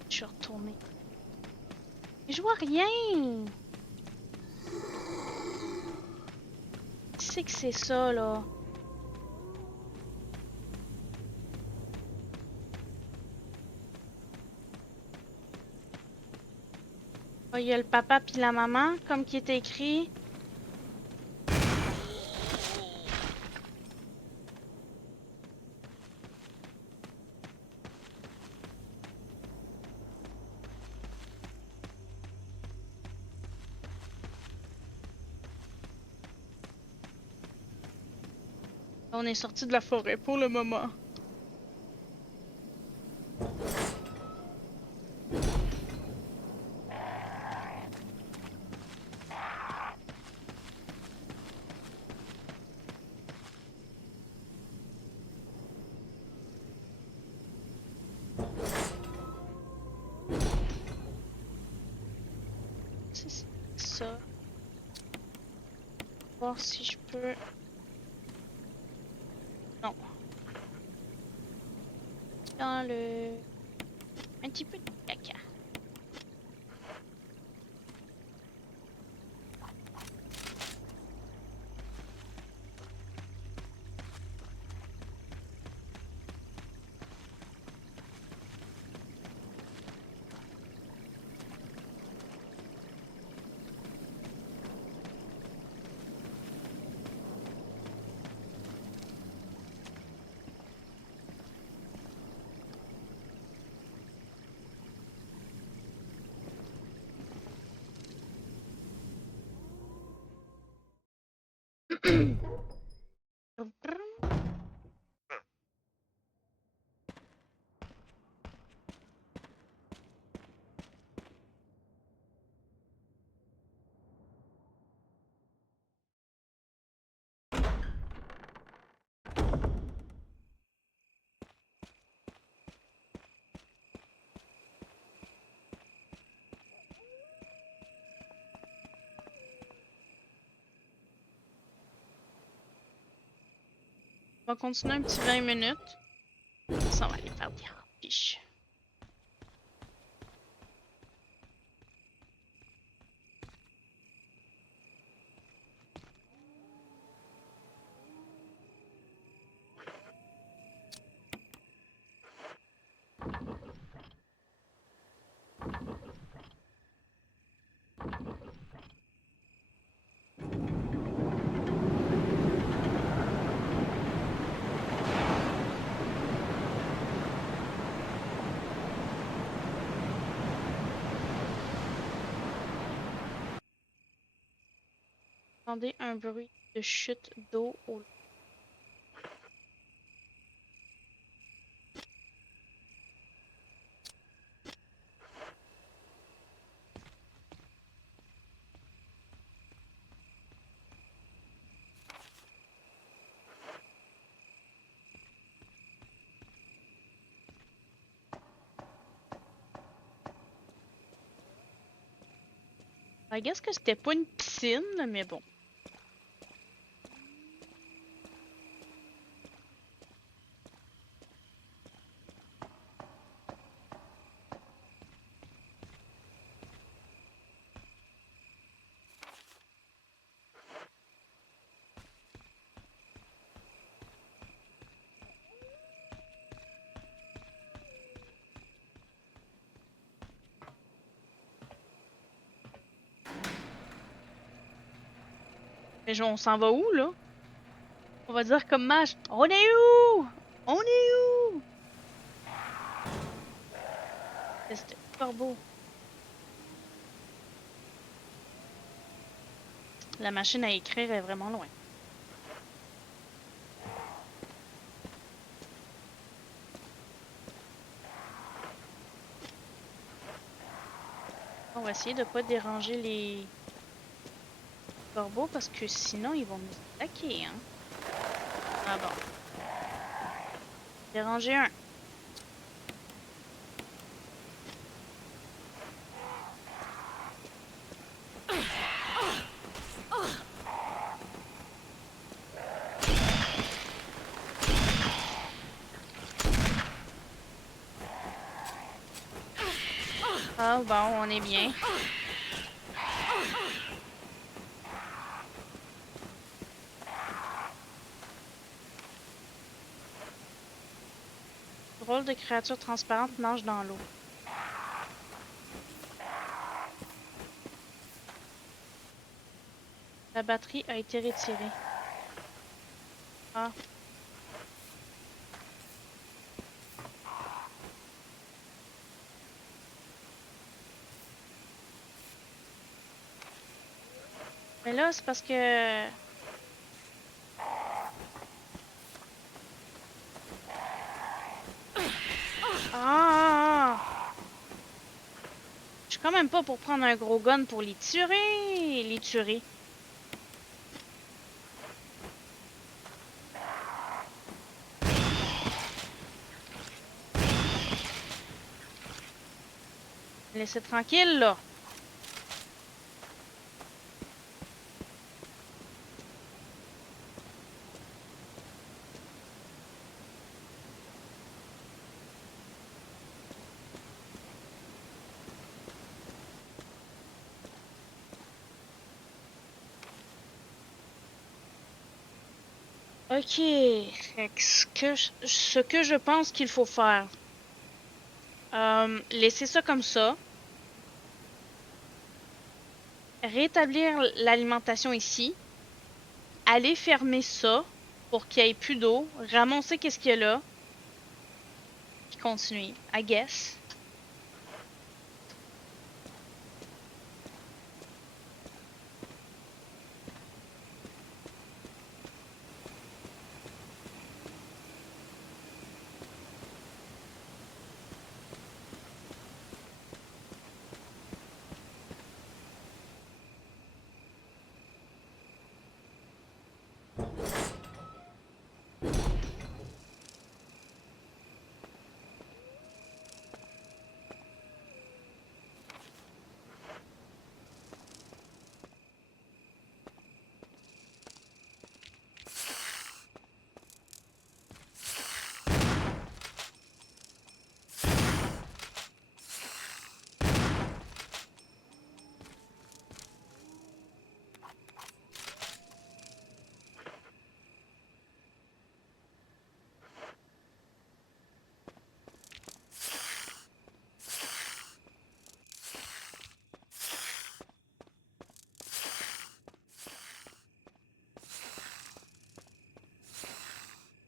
Je suis retournée. Mais je vois rien! Qu'est-ce que c'est ça, là? Ah, il y a le papa puis la maman, comme qui était écrit. On est sorti de la forêt pour le moment. voir si je peux... Non. Dans le... Un petit peu de caca. On va continuer un petit 20 minutes. Ça va aller faire des fiches. Entendez un bruit de chute d'eau au loin. I guess que c'était pas une piscine, mais bon. Mais on s'en va où, là? On va dire comme Mash. On est où? On est où? C'était super beau. La machine à écrire est vraiment loin. On va essayer de pas déranger les corbeaux parce que sinon ils vont nous attaquer, hein. Ah bon. Déranger un. Ah bon, on est bien. Drôle de créature transparente nage dans l'eau. La batterie a été retirée. Ah. Mais là, c'est parce que... Ah! Je suis quand même pas pour prendre un gros gun pour les tuer. Les tuer. Laissez tranquille, là. Ok. Fait que ce que je pense qu'il faut faire, laisser ça comme ça, rétablir l'alimentation ici, aller fermer ça pour qu'il n'y ait plus d'eau, ramasser qu'est-ce qu'il y a là, puis continuer, I guess.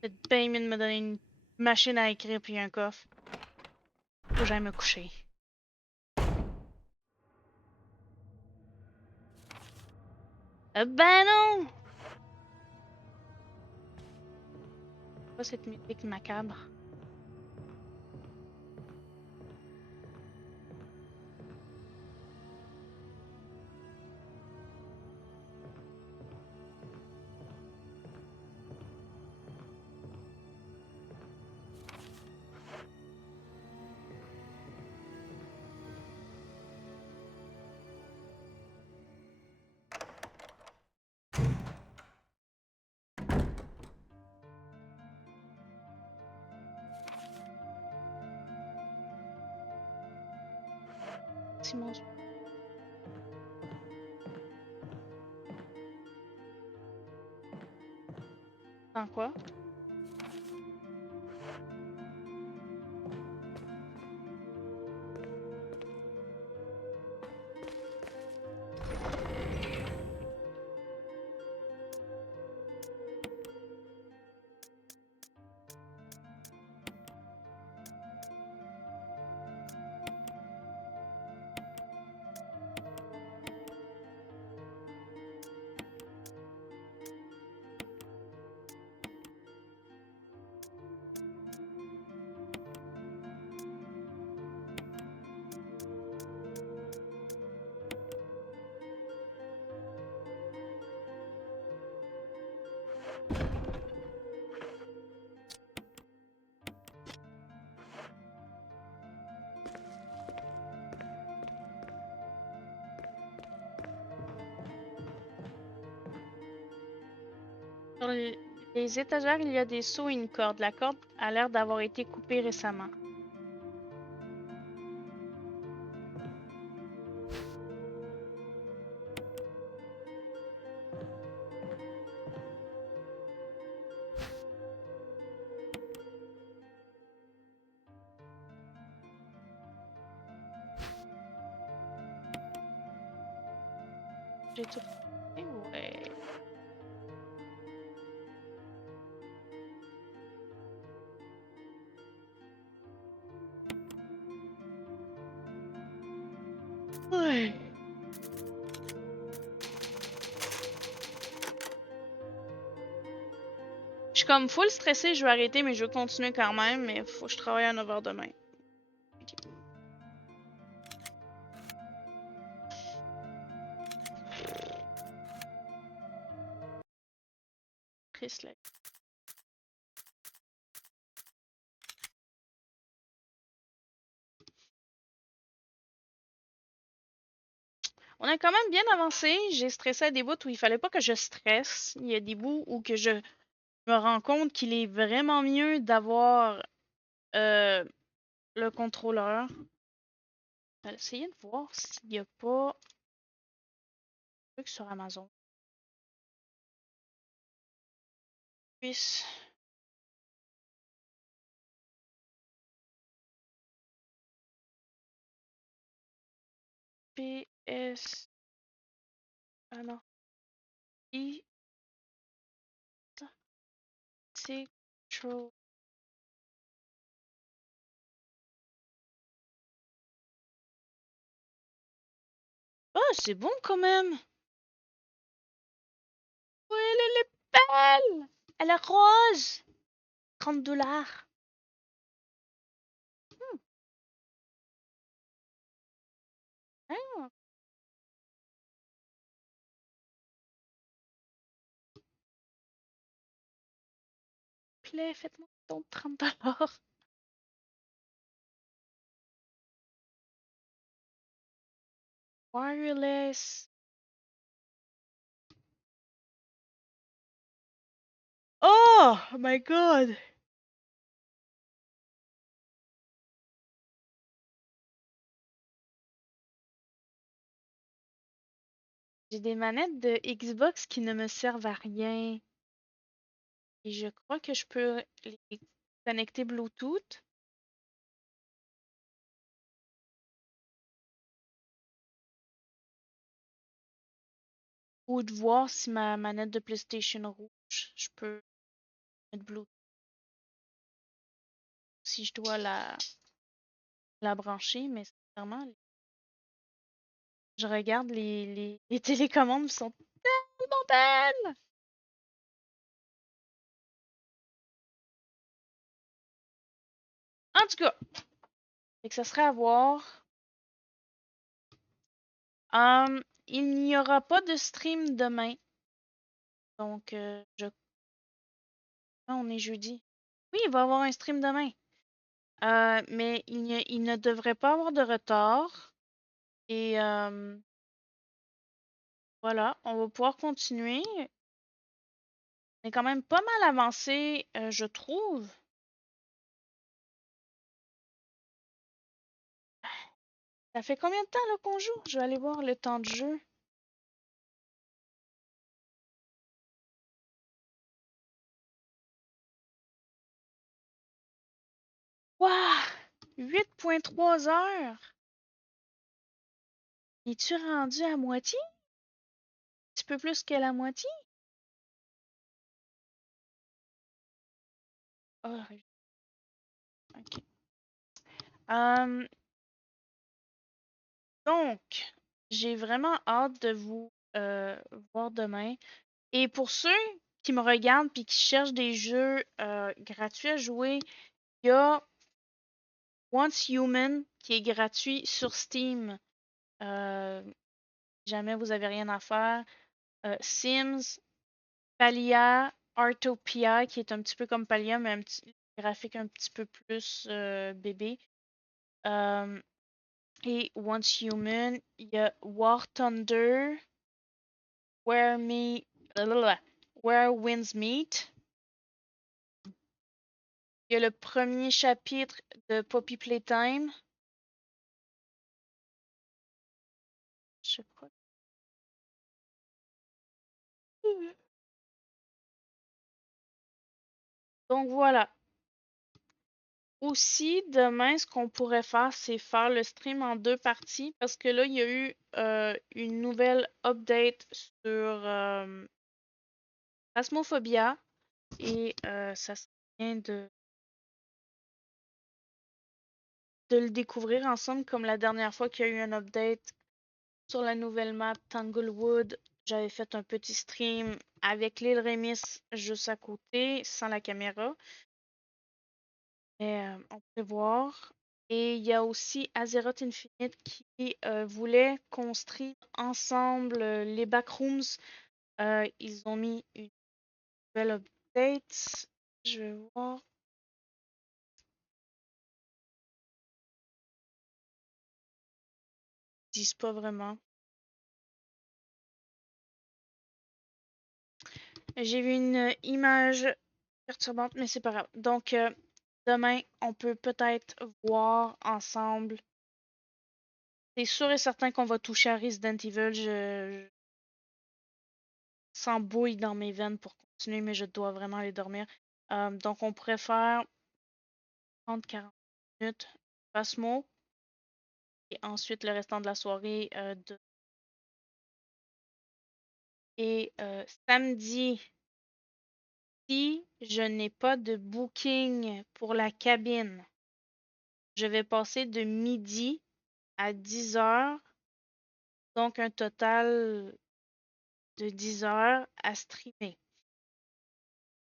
C'est bien mieux de me donner une machine à écrire puis un coffre. Faut que j'aille me coucher. Ben non! C'est quoi cette musique macabre? C'est mon Dieu. Dans quoi? Sur les étagères, il y a des seaux et une corde. La corde a l'air d'avoir été coupée récemment. J'ai tout fait? Ouais. Ouais. Je suis comme full stressée, je vais arrêter, mais je vais continuer quand même, mais faut que je travaille à 9h demain. Triste, là. On a quand même bien avancé. J'ai stressé à des bouts où il fallait pas que je stresse. Il y a des bouts où que je me rends compte qu'il est vraiment mieux d'avoir le contrôleur. Je vais essayer de voir s'il n'y a pas un truc sur Amazon. puisse. PS. Ah non. I. Control. Oh, c'est bon quand même. Oui, elle est belle. Elle est rose. 30 $. Ah, plaît, faites-moi ton 30 $. Wireless. Oh my god. J'ai des manettes de Xbox qui ne me servent à rien. Et je crois que je peux les connecter Bluetooth. Ou de voir si ma manette de PlayStation rouge, je peux mettre Bluetooth. Si je dois la brancher, mais sincèrement, je regarde les télécommandes sont tellement belles! En tout cas, fait que ça serait à voir. Il n'y aura pas de stream demain. Donc, on est jeudi. Oui, il va y avoir un stream demain. Mais il ne devrait pas avoir de retard. Et voilà, on va pouvoir continuer. On est quand même pas mal avancé, je trouve. Ça fait combien de temps là, qu'on joue? Je vais aller voir le temps de jeu. Waouh! 8,3 heures! Es-tu rendu à moitié? Un petit peu plus que la moitié? Ah, ok. Donc, j'ai vraiment hâte de vous voir demain. Et pour ceux qui me regardent et qui cherchent des jeux gratuits à jouer, il y a Once Human qui est gratuit sur Steam. Jamais vous avez rien à faire. Sims, Palia, Artopia qui est un petit peu comme Palia mais un petit graphique un petit peu plus bébé. Et Once Human, il y a War Thunder, Where Winds Meet. Il y a le premier chapitre de Poppy Playtime. Je crois. Donc voilà. Aussi, demain, ce qu'on pourrait faire, c'est faire le stream en 2 parties parce que là, il y a eu une nouvelle update sur Phasmophobia et ça serait bien de le découvrir ensemble comme la dernière fois qu'il y a eu un update sur la nouvelle map Tanglewood. J'avais fait un petit stream avec l'île Rémis juste à côté, sans la caméra. Mais on peut voir. Et il y a aussi Azeroth Infinite qui voulait construire ensemble les backrooms. Ils ont mis une nouvelle update. Je vais voir. Ils disent pas vraiment. J'ai vu une image perturbante, mais c'est pas grave. Donc, demain, on peut peut-être voir ensemble. C'est sûr et certain qu'on va toucher à Resident Evil. Je sens bouille dans mes veines pour continuer, mais je dois vraiment aller dormir. Donc, on pourrait faire 30-40 minutes Phasmo et ensuite le restant de la soirée Et samedi, si je n'ai pas de booking pour la cabine, je vais passer de midi à 10 heures, donc un total de 10 heures à streamer.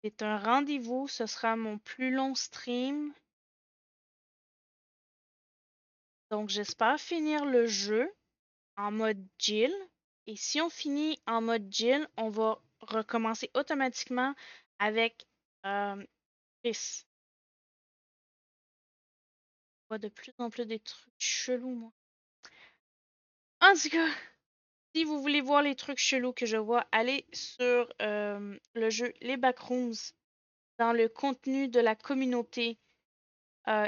C'est un rendez-vous, ce sera mon plus long stream. Donc j'espère finir le jeu en mode Jill. Et si on finit en mode Jill, on va recommencer automatiquement avec Chris. Je vois de plus en plus des trucs chelous, moi. En tout cas, si vous voulez voir les trucs chelous que je vois, allez sur le jeu Les Backrooms. Dans le contenu de la communauté,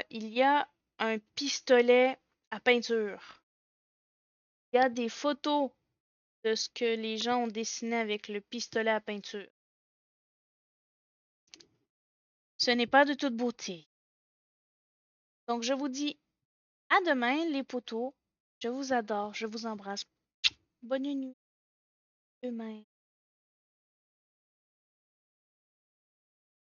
il y a un pistolet à peinture. Il y a des photos de ce que les gens ont dessiné avec le pistolet à peinture. Ce n'est pas de toute beauté. Donc, je vous dis à demain, les poteaux. Je vous adore, je vous embrasse. Bonne nuit. Demain.